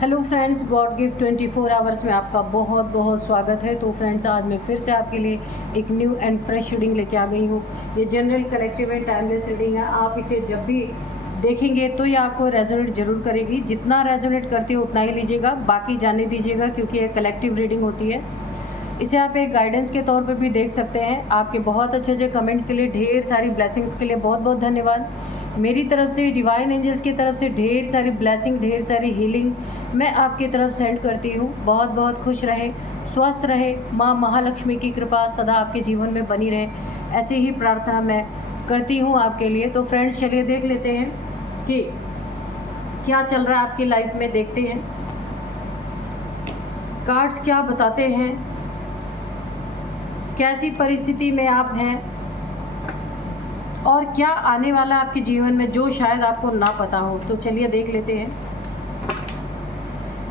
Hello friends, God gift 24 hours में आपका बहुत बहुत स्वागत है। तो फ्रेंड्स, आज मैं फिर से आपके लिए एक न्यू एंड फ्रेश रीडिंग लेके आ गई हूँ। ये general collective and timeless reading है। आप इसे जब भी देखेंगे तो ये आपको रेजोनेट जरूर करेगी। जितना रेजोनेट करती है उतना ही लीजिएगा, बाकी जाने दीजिएगा, क्योंकि ये कलेक्टिव रीडिंग होती है। इसे आप एक गाइडेंस के तौर पे भी देख सकते हैं। आपके बहुत अच्छे अच्छे कमेंट्स के लिए, ढेर सारी ब्लेसिंग्स के लिए बहुत बहुत धन्यवाद। मेरी तरफ से, डिवाइन एंजल्स की तरफ से ढेर सारी ब्लेसिंग, ढेर सारी हीलिंग मैं आपकी तरफ सेंड करती हूँ। बहुत बहुत खुश रहें, स्वस्थ रहे, माँ महालक्ष्मी की कृपा सदा आपके जीवन में बनी रहे, ऐसी ही प्रार्थना मैं करती हूँ आपके लिए। तो फ्रेंड्स, चलिए देख लेते हैं कि क्या चल रहा है आपकी लाइफ में। देखते हैं कार्ड्स क्या बताते हैं, कैसी परिस्थिति में आप हैं और क्या आने वाला आपके जीवन में जो शायद आपको ना पता हो। तो चलिए देख लेते हैं।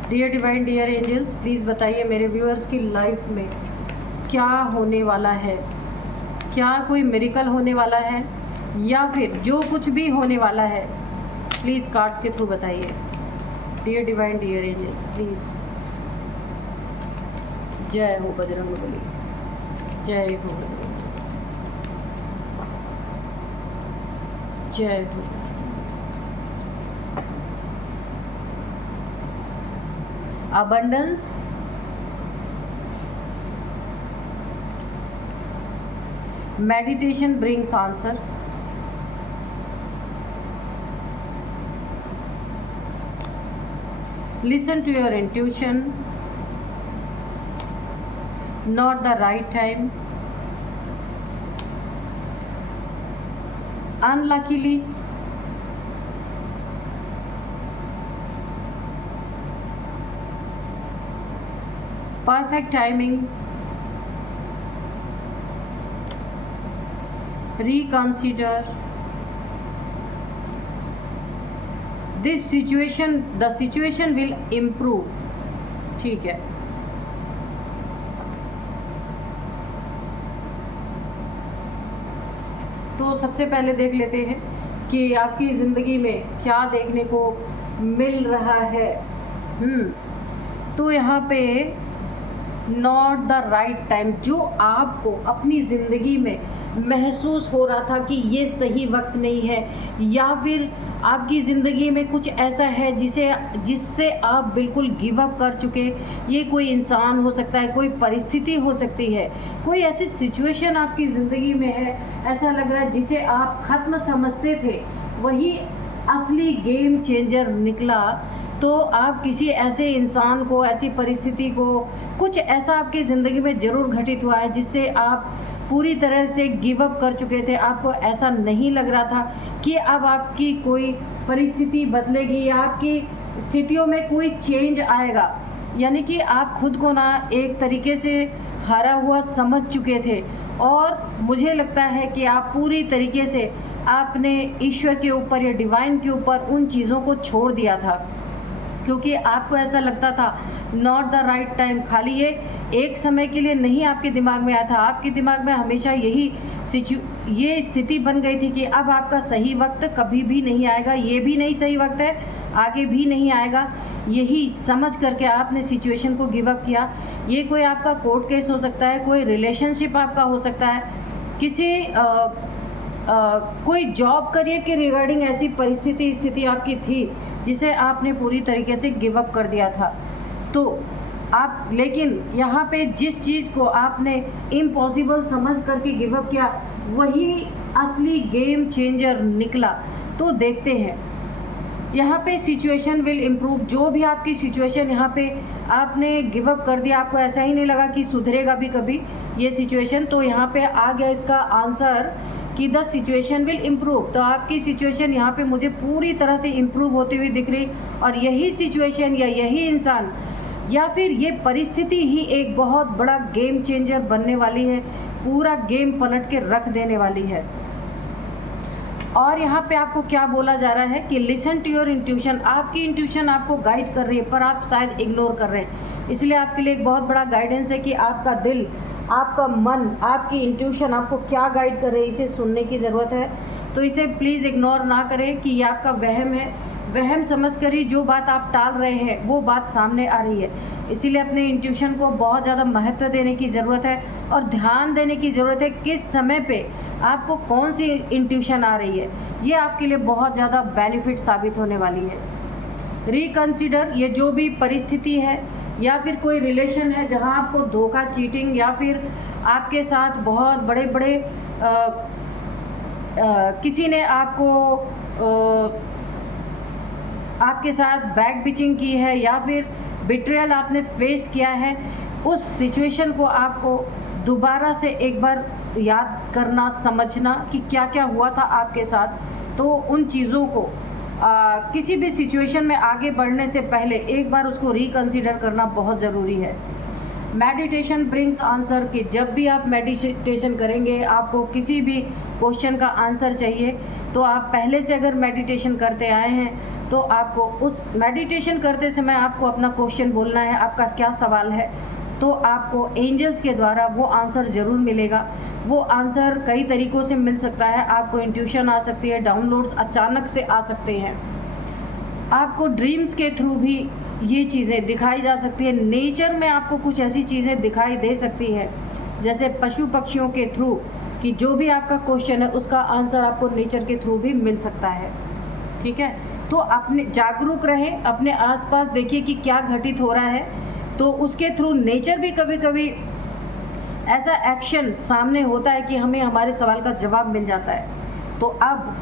Dear divine, dear angels, please बताइए मेरे व्यूअर्स की लाइफ में क्या होने वाला है। क्या कोई मिरेकल होने वाला है या फिर जो कुछ भी होने वाला है, प्लीज़ कार्ड्स के थ्रू बताइए। Dear divine, dear angels, please. जय हो बजरंगबली, जय हो बजरंग, जय हो। Abundance, meditation brings answer, listen to your intuition, not the right time, unluckily, perfect timing, reconsider, this situation, the situation will improve। ठीक है, तो सबसे पहले देख लेते हैं कि आपकी ज़िंदगी में क्या देखने को मिल रहा है। तो यहाँ पे नॉट द राइट टाइम, जो आपको अपनी ज़िंदगी में महसूस हो रहा था कि ये सही वक्त नहीं है, या फिर आपकी ज़िंदगी में कुछ ऐसा है जिससे आप बिल्कुल गिव अप कर चुके। ये कोई इंसान हो सकता है, कोई परिस्थिति हो सकती है, कोई ऐसी सिचुएशन आपकी ज़िंदगी में है, ऐसा लग रहा है जिसे आप ख़त्म समझते थे, वही असली गेम चेंजर निकला। तो आप किसी ऐसे इंसान को, ऐसी परिस्थिति को, कुछ ऐसा आपकी ज़िंदगी में ज़रूर घटित हुआ है जिससे आप पूरी तरह से गिव अप कर चुके थे। आपको ऐसा नहीं लग रहा था कि अब आपकी कोई परिस्थिति बदलेगी या आपकी स्थितियों में कोई चेंज आएगा। यानी कि आप खुद को ना एक तरीके से हारा हुआ समझ चुके थे, और मुझे लगता है कि आप पूरी तरीके से आपने ईश्वर के ऊपर या डिवाइन के ऊपर उन चीज़ों को छोड़ दिया था, क्योंकि आपको ऐसा लगता था नॉट द राइट टाइम। खाली ये एक समय के लिए नहीं आपके दिमाग में आया था, आपके दिमाग में हमेशा ये स्थिति बन गई थी कि अब आपका सही वक्त कभी भी नहीं आएगा, ये भी नहीं सही वक्त है, आगे भी नहीं आएगा। यही समझ करके आपने सिचुएशन को गिव अप किया। ये कोई आपका कोर्ट केस हो सकता है, कोई रिलेशनशिप आपका हो सकता है, किसी कोई जॉब करियर के रिगार्डिंग ऐसी स्थिति आपकी थी जिसे आपने पूरी तरीके से गिव अप कर दिया था। तो आप, लेकिन यहाँ पे जिस चीज़ को आपने इम्पॉसिबल समझ करके गिव अप किया, वही असली गेम चेंजर निकला। तो देखते हैं, यहाँ पे सिचुएशन विल इम्प्रूव। जो भी आपकी सिचुएशन यहाँ पे आपने गिव अप कर दिया, आपको ऐसा ही नहीं लगा कि सुधरेगा भी कभी ये सिचुएशन, तो यहाँ पे आ गया इसका आंसर कि द सिचुएशन विल इम्प्रूव। तो आपकी सिचुएशन यहाँ पे मुझे पूरी तरह से इम्प्रूव होती हुई दिख रही, और यही सिचुएशन या यही इंसान या फिर ये परिस्थिति ही एक बहुत बड़ा गेम चेंजर बनने वाली है, पूरा गेम पलट के रख देने वाली है। और यहाँ पे आपको क्या बोला जा रहा है कि लिसन टू योर इंट्यूशन। आपकी इंट्यूशन आपको गाइड कर रही है, पर आप शायद इग्नोर कर रहे हैं। इसलिए आपके लिए एक बहुत बड़ा गाइडेंस है कि आपका दिल, आपका मन, आपकी इंट्यूशन आपको क्या गाइड कर रही है, इसे सुनने की ज़रूरत है। तो इसे प्लीज़ इग्नोर ना करें कि ये आपका वहम है, वहम समझकर ही जो बात आप टाल रहे हैं वो बात सामने आ रही है। इसीलिए अपने इंट्यूशन को बहुत ज़्यादा महत्व देने की ज़रूरत है और ध्यान देने की ज़रूरत है किस समय पे आपको कौन सी इंट्यूशन आ रही है। ये आपके लिए बहुत ज़्यादा बेनिफिट साबित होने वाली है। रिकंसिडर, ये जो भी परिस्थिति है या फिर कोई रिलेशन है जहां आपको धोखा, चीटिंग या फिर आपके साथ बहुत बड़े बड़े किसी ने आपके साथ बैक बिचिंग की है या फिर बिट्रियल आपने फेस किया है, उस सिचुएशन को आपको दोबारा से एक बार याद करना, समझना कि क्या क्या हुआ था आपके साथ। तो उन चीज़ों को किसी भी सिचुएशन में आगे बढ़ने से पहले एक बार उसको रिकंसिडर करना बहुत ज़रूरी है। मेडिटेशन ब्रिंग्स आंसर, कि जब भी आप मेडिटेशन करेंगे, आपको किसी भी क्वेश्चन का आंसर चाहिए तो आप पहले से अगर मेडिटेशन करते आए हैं तो आपको उस मेडिटेशन करते समय आपको अपना क्वेश्चन बोलना है, आपका क्या सवाल है, तो आपको एंजल्स के द्वारा वो आंसर ज़रूर मिलेगा। वो आंसर कई तरीक़ों से मिल सकता है। आपको इंट्यूशन आ सकती है, डाउनलोड्स अचानक से आ सकते हैं, आपको ड्रीम्स के थ्रू भी ये चीज़ें दिखाई जा सकती है। नेचर में आपको कुछ ऐसी चीज़ें दिखाई दे सकती हैं जैसे पशु पक्षियों के थ्रू, कि जो भी आपका क्वेश्चन है उसका आंसर आपको नेचर के थ्रू भी मिल सकता है। ठीक है, तो अपने जागरूक रहें, अपने आसपास देखिए कि क्या घटित हो रहा है, तो उसके थ्रू नेचर भी कभी कभी ऐसा एक्शन सामने होता है कि हमें हमारे सवाल का जवाब मिल जाता है। तो अब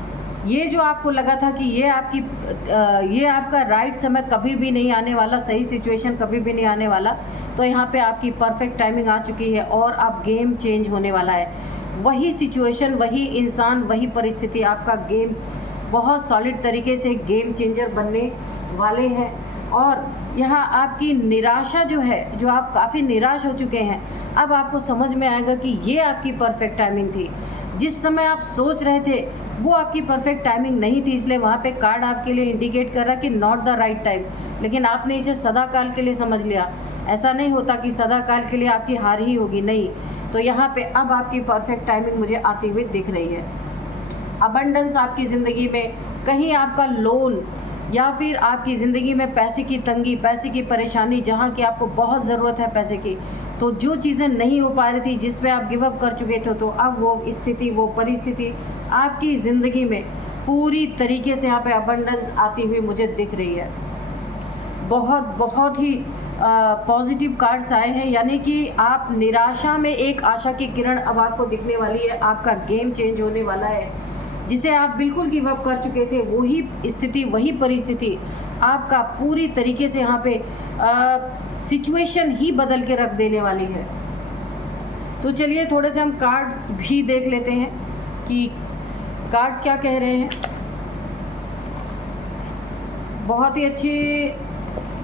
ये जो आपको लगा था कि ये आपका राइट समय कभी भी नहीं आने वाला, सही सिचुएशन कभी भी नहीं आने वाला, तो यहाँ पे आपकी परफेक्ट टाइमिंग आ चुकी है और अब गेम चेंज होने वाला है। वही सिचुएशन, वही इंसान, वही परिस्थिति, आपका गेम बहुत सॉलिड तरीके से गेम चेंजर बनने वाले हैं। और यहाँ आपकी निराशा जो है, जो आप काफ़ी निराश हो चुके हैं, अब आपको समझ में आएगा कि ये आपकी परफेक्ट टाइमिंग थी। जिस समय आप सोच रहे थे वो आपकी परफेक्ट टाइमिंग नहीं थी, इसलिए वहाँ पे कार्ड आपके लिए इंडिकेट कर रहा है कि नॉट द राइट टाइम, लेकिन आपने इसे सदा काल के लिए समझ लिया। ऐसा नहीं होता कि सदा काल के लिए आपकी हार ही होगी, नहीं। तो यहाँ पे अब आपकी परफेक्ट टाइमिंग मुझे आती हुई दिख रही है। अबंडेंस आपकी ज़िंदगी में, कहीं आपका लोन या फिर आपकी ज़िंदगी में पैसे की तंगी, पैसे की परेशानी, जहाँ की आपको बहुत ज़रूरत है पैसे की, तो जो चीज़ें नहीं हो पा रही थी, जिसमें आप गिव अप कर चुके थे, तो अब वो स्थिति, वो परिस्थिति आपकी ज़िंदगी में पूरी तरीके से यहाँ पे अबंडेंस आती हुई मुझे दिख रही है। बहुत ही पॉजिटिव कार्ड्स आए हैं, यानी कि आप निराशा में एक आशा की किरण अब आपको दिखने वाली है। आपका गेम चेंज होने वाला है। जिसे आप बिल्कुल गिव अप कर चुके थे, वही स्थिति, वही परिस्थिति आपका पूरी तरीके से यहाँ पे सिचुएशन ही बदल के रख देने वाली है। तो चलिए थोड़े से हम कार्ड्स भी देख लेते हैं कि कार्ड्स क्या कह रहे हैं। बहुत ही अच्छी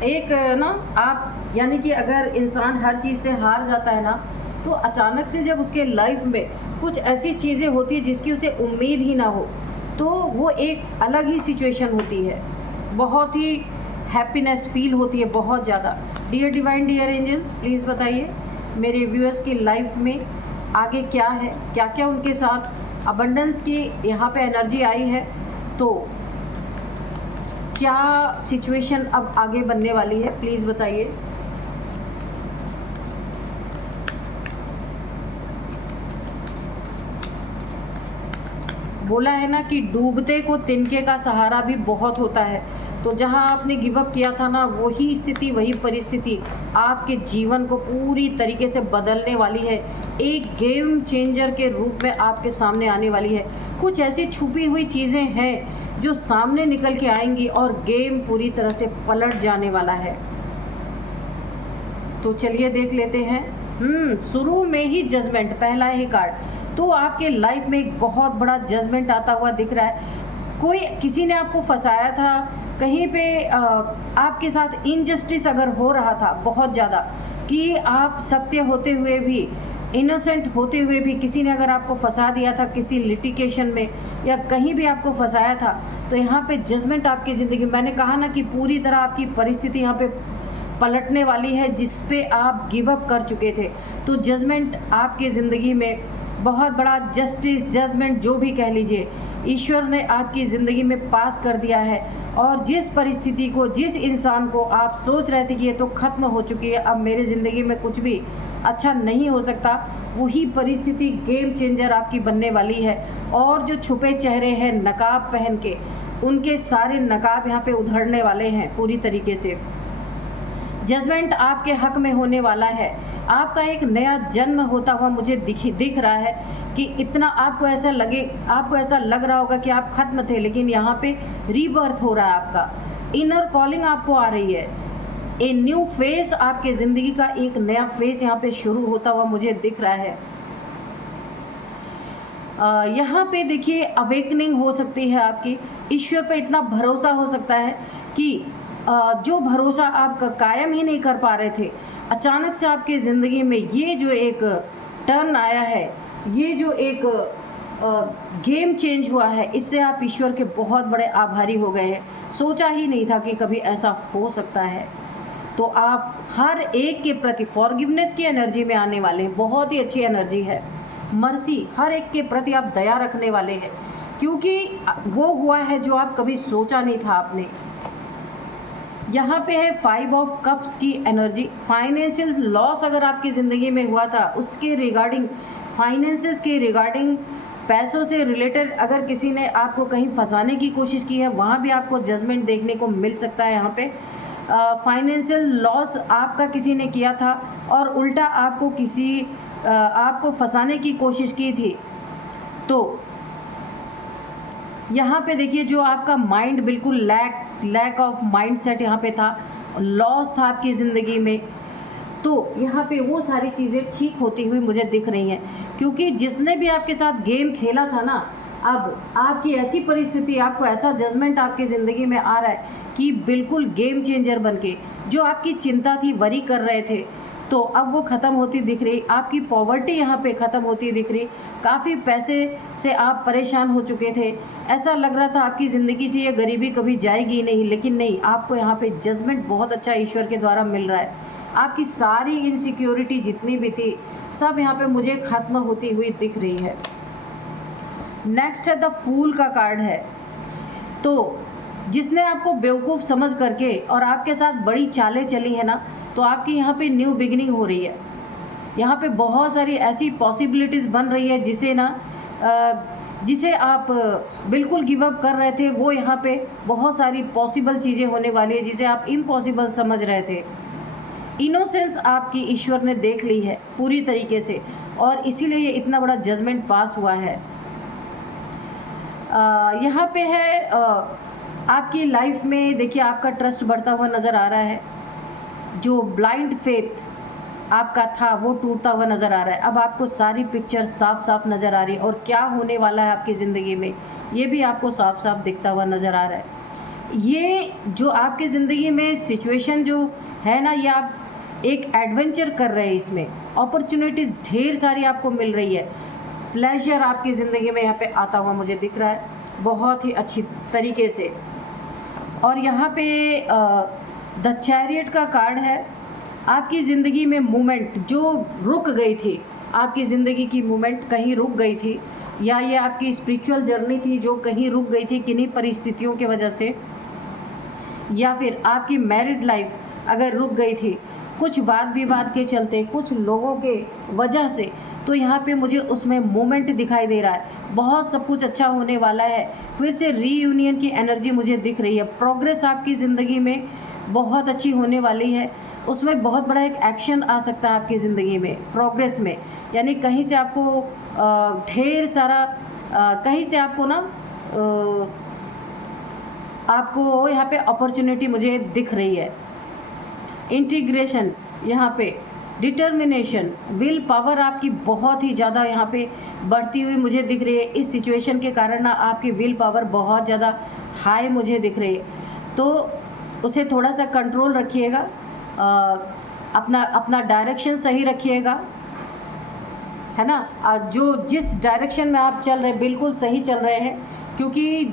एक ना, आप यानी कि अगर इंसान हर चीज़ से हार जाता है ना, तो अचानक से जब उसके लाइफ में कुछ ऐसी चीज़ें होती है जिसकी उसे उम्मीद ही ना हो, तो वो एक अलग ही सिचुएशन होती है, बहुत ही हैप्पीनेस फील होती है, बहुत ज़्यादा। Dear divine, dear angels, please बताइए मेरे व्यूअर्स की लाइफ में आगे क्या है, क्या क्या उनके साथ अबंडेंस की यहाँ पे एनर्जी आई है, तो क्या सिचुएशन अब आगे बनने वाली है, प्लीज़ बताइए। बोला है ना कि डूबते को तिनके का सहारा भी बहुत होता है। तो जहां आपने गिव अप किया था ना, वही स्थिति, वही परिस्थिति आपके जीवन को पूरी तरीके से बदलने वाली है। एक गेम चेंजर के रूप में आपके सामने आने वाली है। कुछ ऐसी छुपी हुई चीज़ें हैं जो सामने निकल के आएंगी और गेम पूरी तरह से पलट जाने वाला है। तो चलिए देख लेते हैं। शुरू में ही जजमेंट, पहला ही कार्ड, तो आपके लाइफ में एक बहुत बड़ा जजमेंट आता हुआ दिख रहा है। कोई, किसी ने आपको फंसाया था, कहीं पे आपके साथ इनजस्टिस अगर हो रहा था बहुत ज़्यादा, कि आप सत्य होते हुए भी, इनोसेंट होते हुए भी किसी ने अगर आपको फंसा दिया था किसी लिटिगेशन में या कहीं भी आपको फंसाया था, तो यहाँ पे जजमेंट आपकी ज़िंदगी, मैंने कहा ना कि पूरी तरह आपकी परिस्थिति यहाँ पे पलटने वाली है जिस पे आप गिव अप कर चुके थे। तो जजमेंट आपके ज़िंदगी में बहुत बड़ा जस्टिस, जजमेंट, जो भी कह लीजिए, ईश्वर ने आपकी ज़िंदगी में पास कर दिया है। और जिस परिस्थिति को, जिस इंसान को आप सोच रहे थे कि ये तो ख़त्म हो चुकी है, अब मेरी ज़िंदगी में कुछ भी अच्छा नहीं हो सकता, वही परिस्थिति गेम चेंजर आपकी बनने वाली है। और जो छुपे चेहरे हैं नकाब पहन के, उनके सारे नकाब यहाँ पे उधड़ने वाले हैं पूरी तरीके से। जजमेंट आपके हक में होने वाला है। आपका एक नया जन्म होता हुआ मुझे दिख रहा है कि इतना आपको ऐसा लग रहा होगा कि आप खत्म थे, लेकिन यहाँ पे रीबर्थ हो रहा है आपका। इनर कॉलिंग आपको आ रही है। ए न्यू फेस, आपके ज़िंदगी का एक नया फेस यहाँ पे शुरू होता हुआ मुझे दिख रहा है। यहाँ पे देखिए अवेकनिंग हो सकती है आपकी। ईश्वर पे इतना भरोसा हो सकता है कि जो भरोसा आप कायम ही नहीं कर पा रहे थे, अचानक से आपकी ज़िंदगी में ये जो एक टर्न आया है, ये जो एक गेम चेंज हुआ है, इससे आप ईश्वर के बहुत बड़े आभारी हो गए हैं। सोचा ही नहीं था कि कभी ऐसा हो सकता है। तो आप हर एक के प्रति फॉरगिवनेस की एनर्जी में आने वाले हैं। बहुत ही अच्छी एनर्जी है। मर्सी, हर एक के प्रति आप दया रखने वाले हैं, क्योंकि वो हुआ है जो आप कभी सोचा नहीं था आपने। यहाँ पे है 5 ऑफ कप्स की एनर्जी। फाइनेंशियल लॉस अगर आपकी ज़िंदगी में हुआ था, उसके रिगार्डिंग, फाइनेंसेस के रिगार्डिंग, पैसों से रिलेटेड अगर किसी ने आपको कहीं फंसाने की कोशिश की है, वहाँ भी आपको जजमेंट देखने को मिल सकता है। यहाँ पे फाइनेंशियल लॉस आपका किसी ने किया था और उल्टा आपको फंसाने की कोशिश की थी। तो यहाँ पे देखिए जो आपका माइंड बिल्कुल लैक ऑफ माइंड सेट यहाँ पे था, लॉस था आपकी ज़िंदगी में, तो यहाँ पे वो सारी चीज़ें ठीक होती हुई मुझे दिख रही हैं। क्योंकि जिसने भी आपके साथ गेम खेला था ना, अब आपकी ऐसी परिस्थिति, आपको ऐसा जजमेंट आपकी ज़िंदगी में आ रहा है कि बिल्कुल गेम चेंजर बनके, जो आपकी चिंता थी, वरी कर रहे थे, तो अब वो ख़त्म होती दिख रही। आपकी पॉवर्टी यहाँ पे ख़त्म होती दिख रही। काफ़ी पैसे से आप परेशान हो चुके थे, ऐसा लग रहा था आपकी ज़िंदगी से ये गरीबी कभी जाएगी नहीं, लेकिन नहीं, आपको यहाँ पे जजमेंट बहुत अच्छा ईश्वर के द्वारा मिल रहा है। आपकी सारी इनसिक्योरिटी जितनी भी थी, सब यहाँ पे मुझे ख़त्म होती हुई दिख रही है। नेक्स्ट है द फूल का कार्ड है। तो जिसने आपको बेवकूफ़ समझ करके और आपके साथ बड़ी चालें चली है ना, तो आपकी यहाँ पे न्यू बिगिनिंग हो रही है। यहाँ पे बहुत सारी ऐसी पॉसिबिलिटीज़ बन रही है जिसे आप बिल्कुल गिव अप कर रहे थे, वो यहाँ पे बहुत सारी पॉसिबल चीज़ें होने वाली है जिसे आप इम्पॉसिबल समझ रहे थे। इनोसेंस आपकी ईश्वर ने देख ली है पूरी तरीके से, और इसीलिए ये इतना बड़ा जजमेंट पास हुआ है। यहाँ पे है आपकी लाइफ में देखिए आपका ट्रस्ट बढ़ता हुआ नज़र आ रहा है। जो ब्लाइंड फेथ आपका था वो टूटता हुआ नज़र आ रहा है। अब आपको सारी पिक्चर साफ साफ नज़र आ रही है, और क्या होने वाला है आपकी ज़िंदगी में ये भी आपको साफ साफ दिखता हुआ नज़र आ रहा है। ये जो आपकी ज़िंदगी में सिचुएशन जो है ना, ये आप एक एडवेंचर कर रहे हैं, इसमें अपॉर्चुनिटीज़ ढेर सारी आपको मिल रही है। प्लेजर आपकी ज़िंदगी में यहाँ पे आता हुआ मुझे दिख रहा है बहुत ही अच्छी तरीके से। और यहाँ पे द चैरियट का कार्ड है। आपकी ज़िंदगी में मूवमेंट जो रुक गई थी, आपकी ज़िंदगी की मूवमेंट कहीं रुक गई थी, या ये आपकी स्पिरिचुअल जर्नी थी जो कहीं रुक गई थी किन्हीं परिस्थितियों की वजह से, या फिर आपकी मैरिड लाइफ अगर रुक गई थी कुछ वाद विवाद के चलते, कुछ लोगों के वजह से, तो यहाँ पे मुझे उसमें मोमेंट दिखाई दे रहा है। बहुत सब कुछ अच्छा होने वाला है। फिर से रीयूनियन की एनर्जी मुझे दिख रही है। प्रोग्रेस आपकी ज़िंदगी में बहुत अच्छी होने वाली है। उसमें बहुत बड़ा एक एक्शन आ सकता है आपकी ज़िंदगी में प्रोग्रेस में, यानी कहीं से आपको ढेर सारा कहीं से आपको ना आपको यहाँ पे अपॉर्चुनिटी मुझे दिख रही है। इंटीग्रेशन, यहाँ पे डिटर्मिनेशन, विल पावर आपकी बहुत ही ज़्यादा यहाँ पे बढ़ती हुई मुझे दिख रही है। इस सिचुएशन के कारण ना आपकी विल पावर बहुत ज़्यादा हाई मुझे दिख रही है, तो उसे थोड़ा सा कंट्रोल रखिएगा। अपना डायरेक्शन सही रखिएगा, है ना। जो जिस डायरेक्शन में आप चल रहे हैं बिल्कुल सही चल रहे हैं, क्योंकि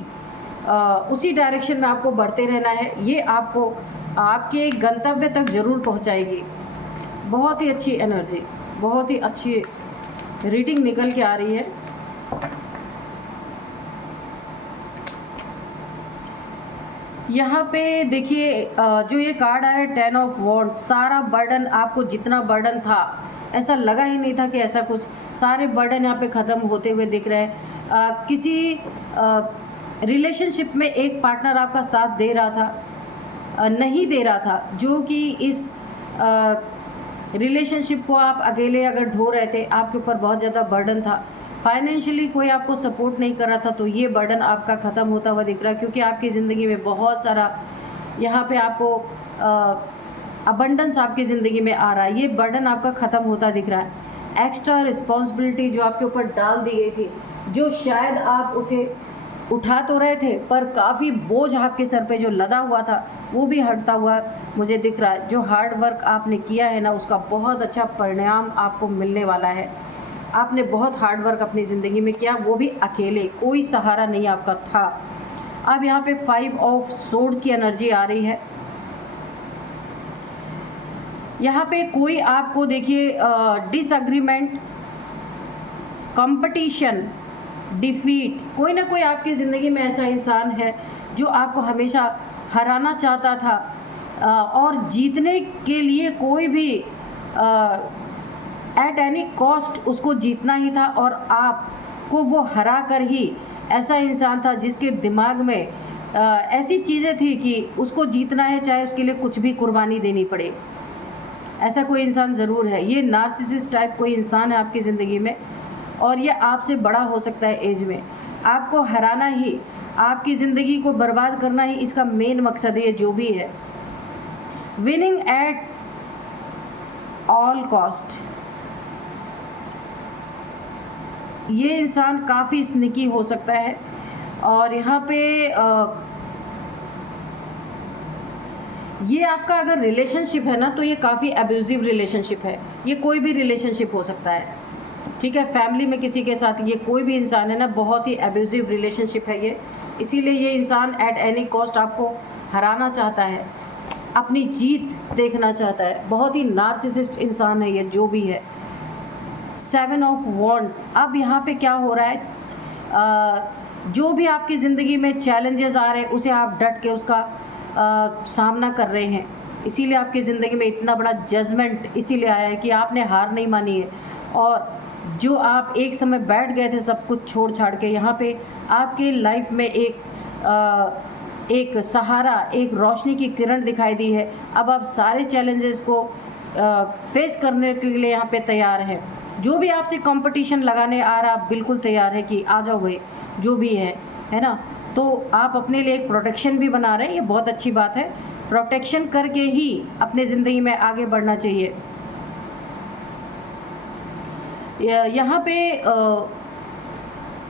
उसी डायरेक्शन में आपको बढ़ते रहना है। ये आपको आपके गंतव्य तक ज़रूर पहुंचाएगी। बहुत ही अच्छी एनर्जी, बहुत ही अच्छी रीडिंग निकल के आ रही है। यहाँ पे देखिए जो ये कार्ड आया है 10 ऑफ वॉन्ड्स, सारा बर्डन, आपको जितना बर्डन था, ऐसा लगा ही नहीं था कि ऐसा कुछ, सारे बर्डन यहाँ पे ख़त्म होते हुए दिख रहे हैं। किसी रिलेशनशिप में एक पार्टनर आपका साथ दे रहा था, नहीं दे रहा था, जो कि इस रिलेशनशिप को आप अकेले अगर ढो रहे थे, आपके ऊपर बहुत ज़्यादा बर्डन था, फाइनेंशियली कोई आपको सपोर्ट नहीं कर रहा था, तो ये बर्डन आपका ख़त्म होता हुआ दिख रहा है, क्योंकि आपकी ज़िंदगी में बहुत सारा यहाँ पे आपको अबंडेंस आपकी ज़िंदगी में आ रहा है। ये बर्डन आपका ख़त्म होता दिख रहा है। एक्स्ट्रा रिस्पॉन्सिबिलिटी जो आपके ऊपर डाल दी गई थी, जो शायद आप उसे उठा तो रहे थे, पर काफ़ी बोझ आपके सर पे जो लदा हुआ था, वो भी हटता हुआ मुझे दिख रहा है। जो हार्ड वर्क आपने किया है ना, उसका बहुत अच्छा परिणाम आपको मिलने वाला है। आपने बहुत हार्ड वर्क अपनी ज़िंदगी में किया, वो भी अकेले, कोई सहारा नहीं आपका था। अब यहाँ पे 5 ऑफ सोर्ड्स की एनर्जी आ रही है। यहाँ पे कोई आपको देखिए डिसएग्रीमेंट, कंपटीशन, डिफीट, कोई ना कोई आपकी ज़िंदगी में ऐसा इंसान है जो आपको हमेशा हराना चाहता था, और जीतने के लिए कोई भी एट एनी कॉस्ट उसको जीतना ही था, और आपको वो हरा कर ही, ऐसा इंसान था जिसके दिमाग में ऐसी चीज़ें थी कि उसको जीतना है, चाहे उसके लिए कुछ भी कुर्बानी देनी पड़े। ऐसा कोई इंसान ज़रूर है। ये नार्सिसिस्ट टाइप कोई इंसान है आपकी ज़िंदगी में, और ये आपसे बड़ा हो सकता है एज में। आपको हराना ही, आपकी ज़िंदगी को बर्बाद करना ही इसका मेन मकसद है। ये जो भी है, विनिंग एट ऑल कॉस्ट। ये इंसान काफ़ी स्निकी हो सकता है, और यहाँ पे ये आपका अगर रिलेशनशिप है ना, तो ये काफ़ी अब्यूज़िव रिलेशनशिप है। ये कोई भी रिलेशनशिप हो सकता है, ठीक है, फैमिली में किसी के साथ, ये कोई भी इंसान है ना, बहुत ही अब्यूज़िव रिलेशनशिप है ये। इसीलिए ये इंसान एट एनी कॉस्ट आपको हराना चाहता है, अपनी जीत देखना चाहता है। बहुत ही नार्सिसिस्ट इंसान है ये, जो भी है। 7 ऑफ वॉन्ड्स। अब यहाँ पे क्या हो रहा है, जो भी आपकी ज़िंदगी में चैलेंजेस आ रहे हैं, उसे आप डट के उसका सामना कर रहे हैं। इसीलिए आपकी ज़िंदगी में इतना बड़ा जजमेंट इसीलिए आया है कि आपने हार नहीं मानी है, और जो आप एक समय बैठ गए थे सब कुछ छोड़ छाड़ के, यहाँ पे आपके लाइफ में एक सहारा, एक रोशनी की किरण दिखाई दी है। अब आप सारे चैलेंजेस को फेस करने के लिए यहाँ पे तैयार हैं। जो भी आपसे कंपटीशन लगाने आ रहा, आप बिल्कुल तैयार है कि आ जाओ भाई, जो भी है ना। तो आप अपने लिए एक प्रोटेक्शन भी बना रहे हैं, ये बहुत अच्छी बात है। प्रोटेक्शन करके ही अपने ज़िंदगी में आगे बढ़ना चाहिए। यहाँ पे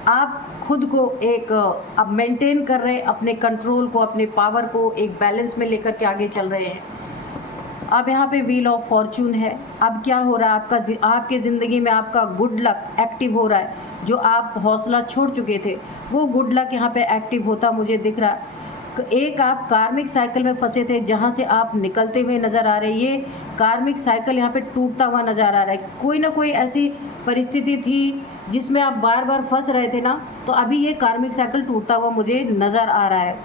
आप खुद को एक अब मेंटेन कर रहे हैं, अपने कंट्रोल को, अपने पावर को एक बैलेंस में लेकर के आगे चल रहे हैं। अब यहाँ पे व्हील ऑफ फॉर्चून है। अब क्या हो रहा है, आपके ज़िंदगी में आपका गुड लक एक्टिव हो रहा है। जो आप हौसला छोड़ चुके थे, वो गुड लक यहाँ पे एक्टिव होता मुझे दिख रहा है। एक आप कार्मिक साइकिल में फंसे थे, जहाँ से आप निकलते हुए नज़र आ रहे हैं। ये कार्मिक साइकिल यहाँ पे टूटता हुआ नज़र आ रहा है। कोई ना कोई ऐसी परिस्थिति थी जिसमें आप बार बार फंस रहे थे ना, तो अभी ये कार्मिक साइकिल टूटता हुआ मुझे नज़र आ रहा है।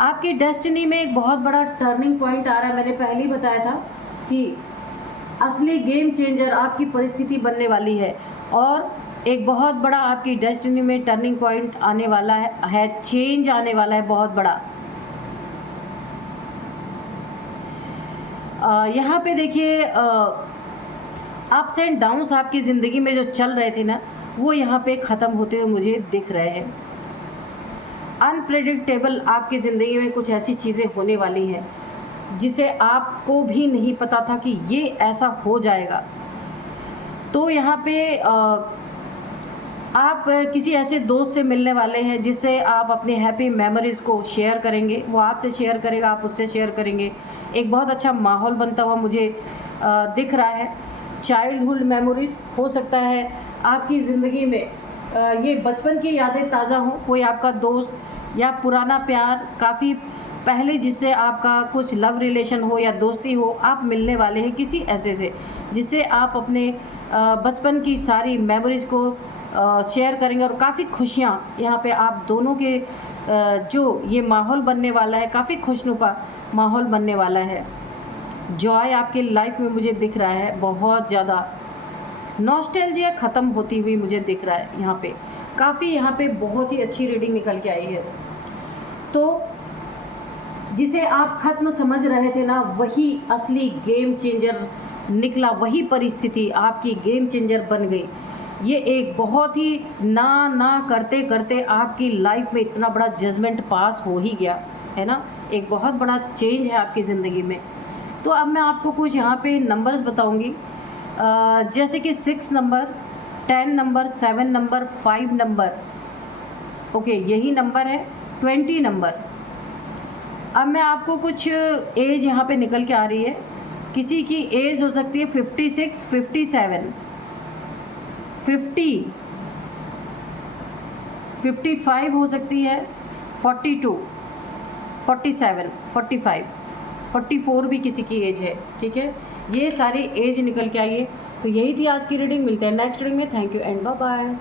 आपकी डेस्टिनी में एक बहुत बड़ा टर्निंग पॉइंट आ रहा है। मैंने पहले ही बताया था कि असली गेम चेंजर आपकी परिस्थिति बनने वाली है, और एक बहुत बड़ा आपकी डेस्टिनी में टर्निंग पॉइंट आने वाला है, चेंज आने वाला है बहुत बड़ा। यहाँ पे देखिए अप्स एंड डाउन्स आपकी ज़िंदगी में जो चल रहे थे ना, वो यहाँ पे ख़त्म होते हुए मुझे दिख रहे हैं। अनप्रेडिक्टेबल आपकी ज़िंदगी में कुछ ऐसी चीज़ें होने वाली हैं जिसे आपको भी नहीं पता था कि ये ऐसा हो जाएगा। तो यहाँ पे आप किसी ऐसे दोस्त से मिलने वाले हैं जिससे आप अपनी हैप्पी मेमोरीज़ को शेयर करेंगे, वो आपसे शेयर करेगा, आप उससे शेयर करेंगे। एक बहुत अच्छा माहौल बनता हुआ मुझे दिख रहा है। चाइल्डहुड मेमोरीज़ हो सकता है आपकी ज़िंदगी में, ये बचपन की यादें ताज़ा हों। कोई आपका दोस्त या पुराना प्यार, काफ़ी पहले जिससे आपका कुछ लव रिलेशन हो या दोस्ती हो, आप मिलने वाले हैं किसी ऐसे से जिससे आप अपने बचपन की सारी मेमोरीज़ को शेयर करेंगे और काफ़ी खुशियाँ यहाँ पे आप दोनों के जो ये माहौल बनने वाला है, काफ़ी खुशनुमा माहौल बनने वाला है। जॉय आपके लाइफ में मुझे दिख रहा है, बहुत ज़्यादा नॉस्टैल्जिया ख़त्म होती हुई मुझे दिख रहा है। यहाँ पे बहुत ही अच्छी रीडिंग निकल के आई है। तो जिसे आप ख़त्म समझ रहे थे ना, वही असली गेम चेंजर निकला, वही परिस्थिति आपकी गेम चेंजर बन गई। ये एक बहुत ही ना करते करते आपकी लाइफ में इतना बड़ा जजमेंट पास हो ही गया है ना, एक बहुत बड़ा चेंज है आपकी ज़िंदगी में। तो अब मैं आपको कुछ यहाँ पे नंबर्स बताऊँगी, जैसे कि 6 number, 10 number, 7 number, 5 number, okay यही नंबर है, 20 नंबर। अब मैं आपको कुछ एज यहाँ पे निकल के आ रही है। किसी की एज हो सकती है 56, 57, 50, 55 हो सकती है, 42, 47, 45, 44 भी किसी की एज है, ठीक है। ये सारी एज निकल के आई है। तो यही थी आज की रीडिंग। मिलते हैं नेक्स्ट रीडिंग में। Thank you and bye bye.